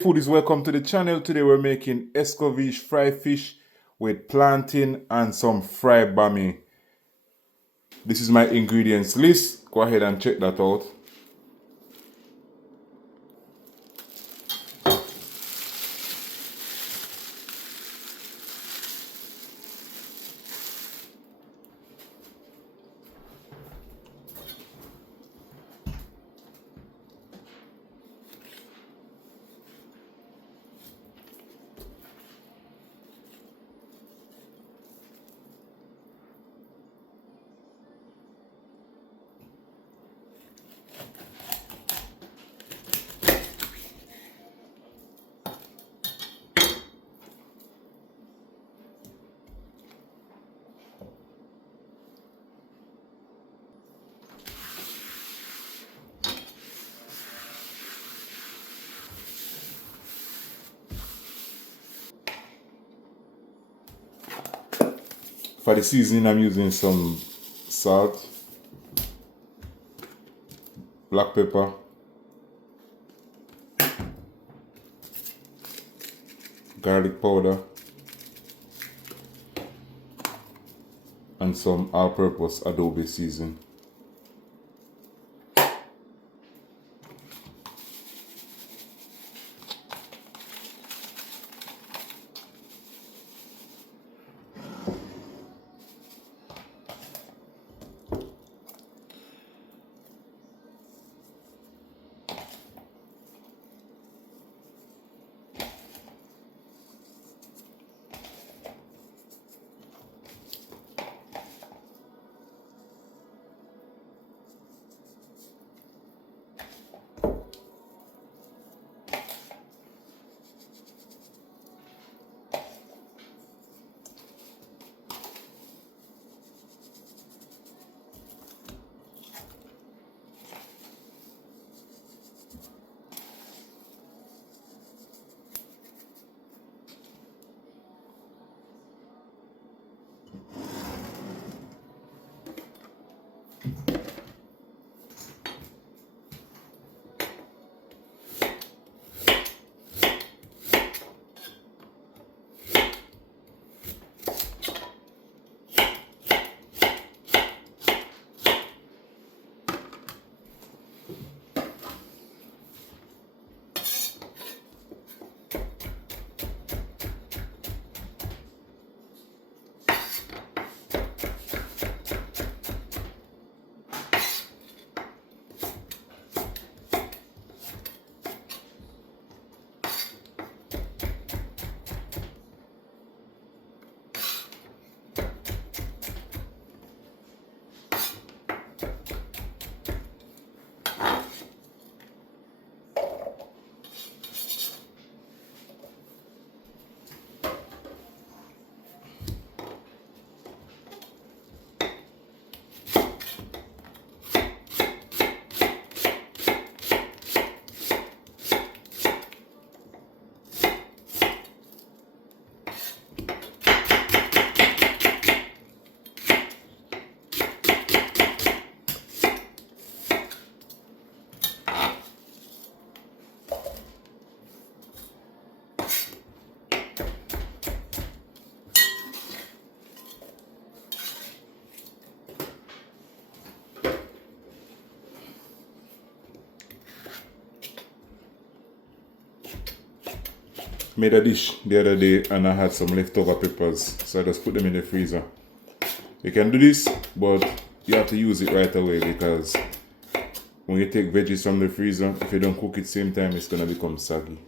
Foodies, welcome to the channel. Today we're making escovitch fried fish with plantain and some fried bami. This is my ingredients list. Go ahead and check that out. For the seasoning, I'm using some salt, black pepper, garlic powder, and some all-purpose adobe seasoning. Made a dish the other day and I had some leftover peppers, so I just put them in the freezer. You can do this, but you have to use it right away because when you take veggies from the freezer, if you don't cook it same time, it's gonna become soggy.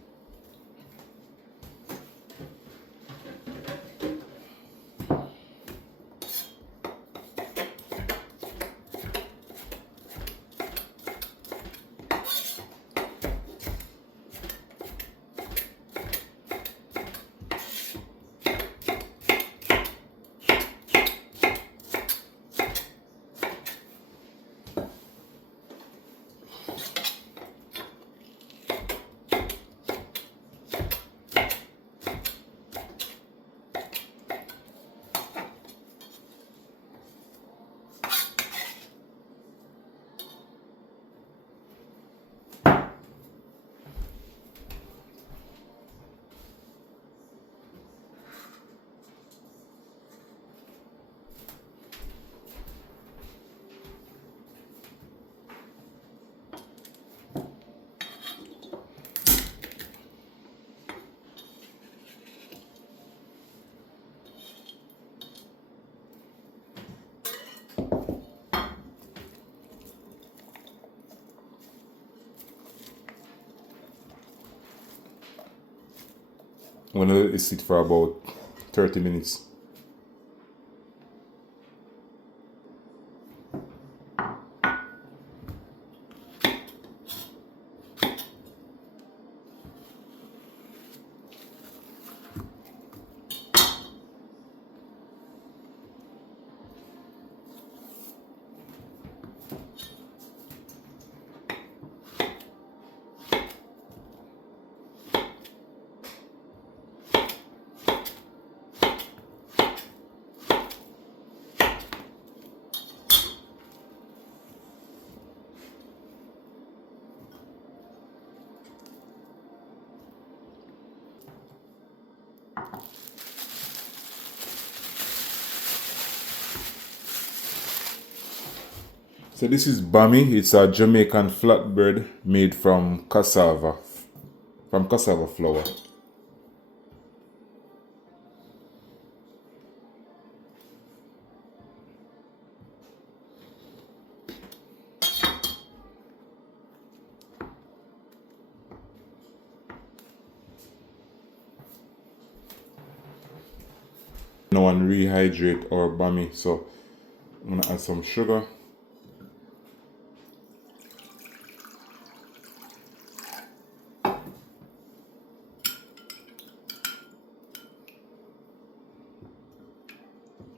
I'm gonna let it sit for about 30 minutes. So this is bami. It's a Jamaican flatbread made from cassava flour. No one rehydrate our bami, so I'm gonna add some sugar.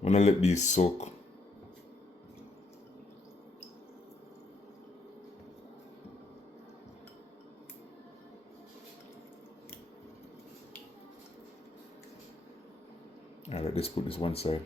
I'm gonna let these soak. Alright, let's put this one side.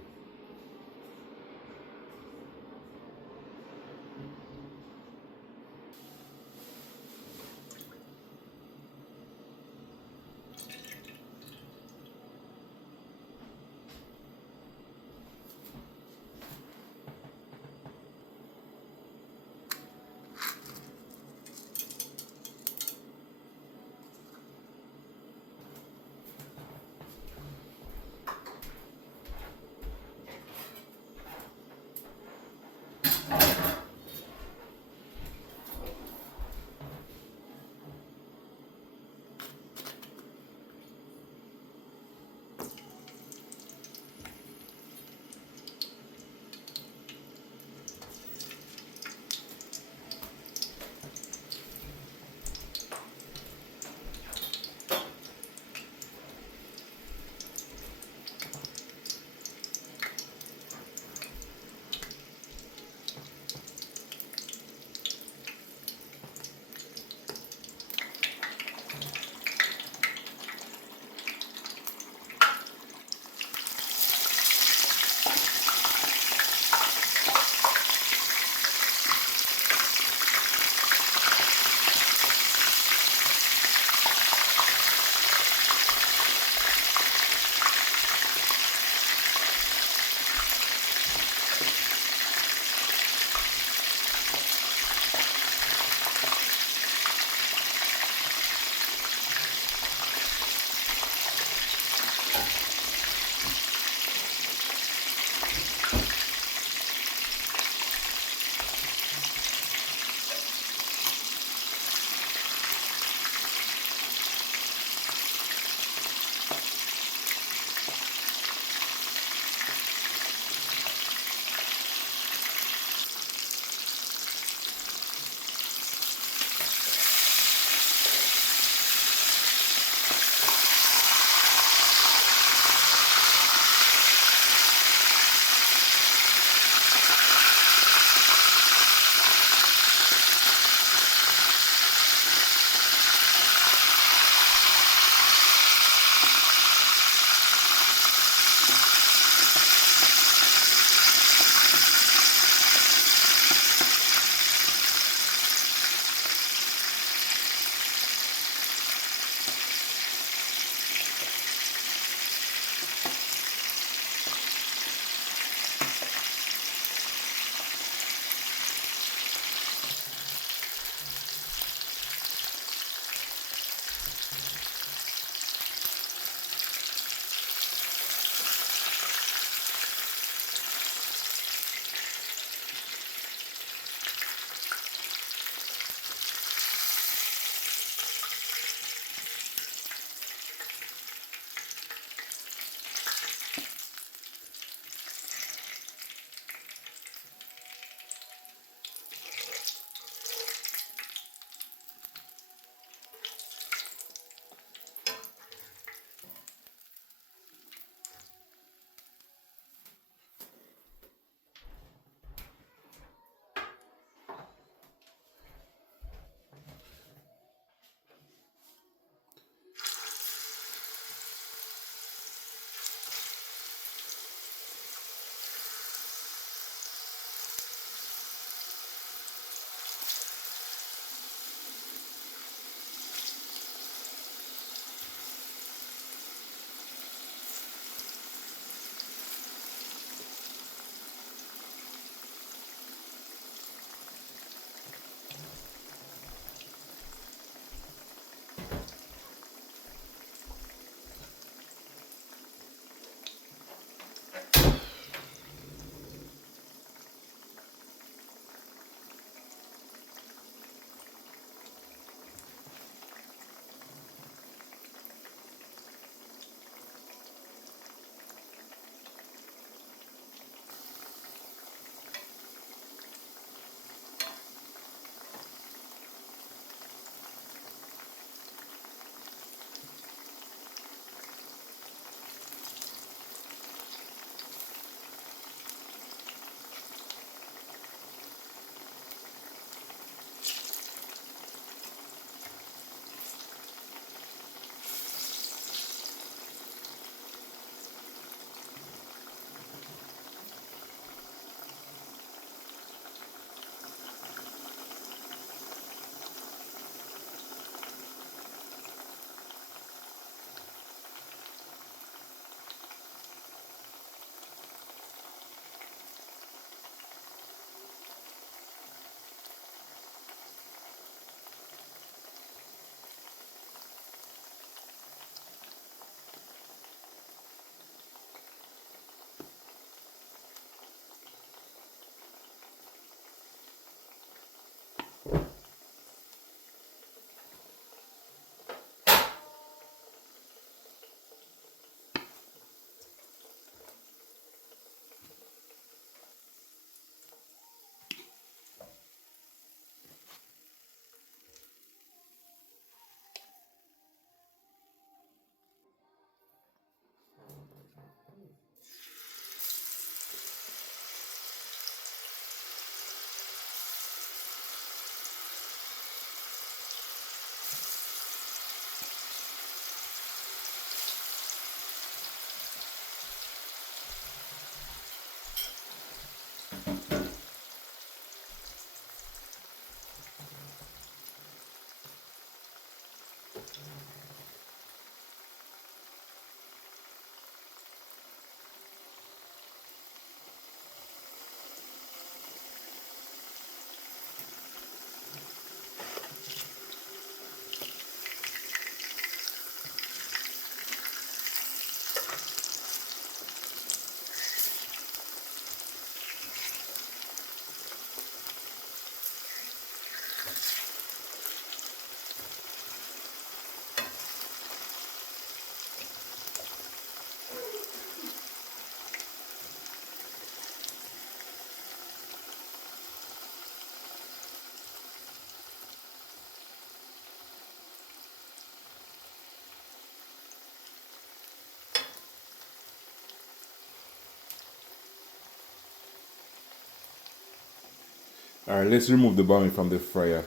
Alright, let's remove the bami from the fryer.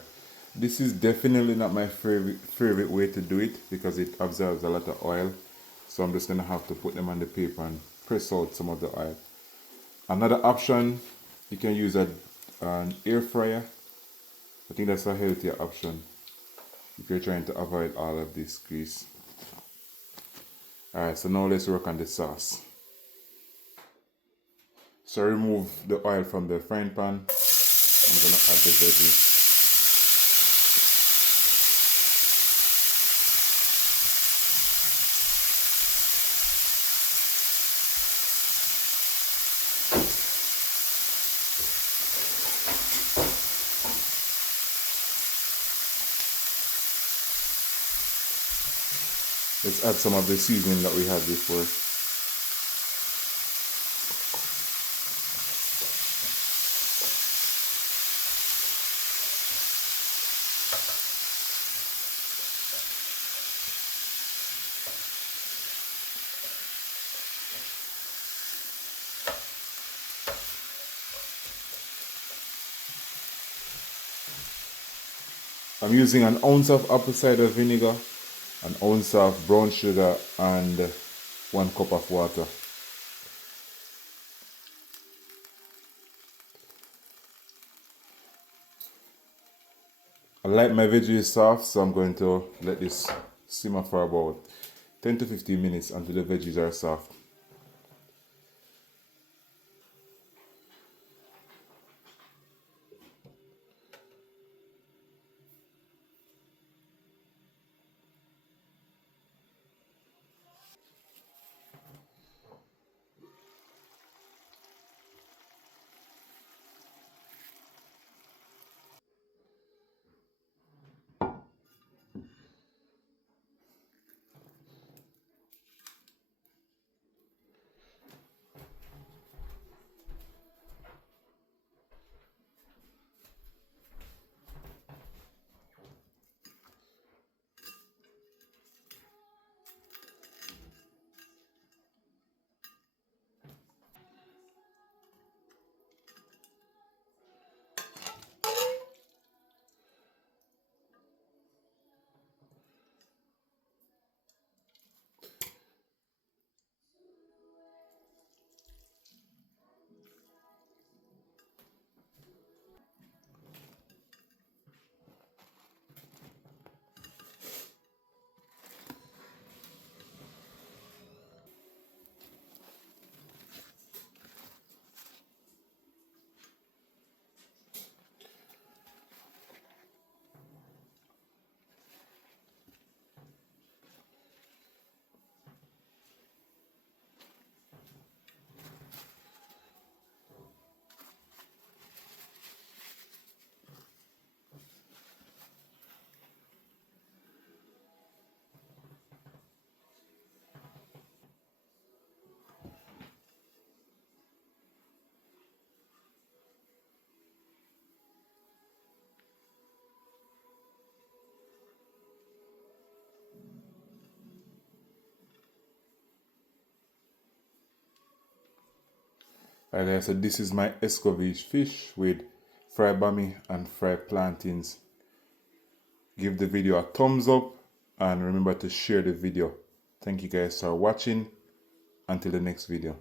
This is definitely not my favorite way to do it because it absorbs a lot of oil. So I'm just gonna have to put them on the paper and press out some of the oil. Another option, you can use an air fryer. I think that's a healthier option if you're trying to avoid all of this grease. Alright, so now let's work on the sauce. So remove the oil from the frying pan. I'm gonna add the veggies. Let's add some of the seasoning that we had before. I'm using an ounce of apple cider vinegar, an ounce of brown sugar, and 1 cup of water. I like my veggies soft, so I'm going to let this simmer for about 10 to 15 minutes until the veggies are soft. Alright guys, so this is my escovitch fish with fried bami and fried plantains. Give the video a thumbs up and remember to share the video. Thank you guys for watching. Until the next video.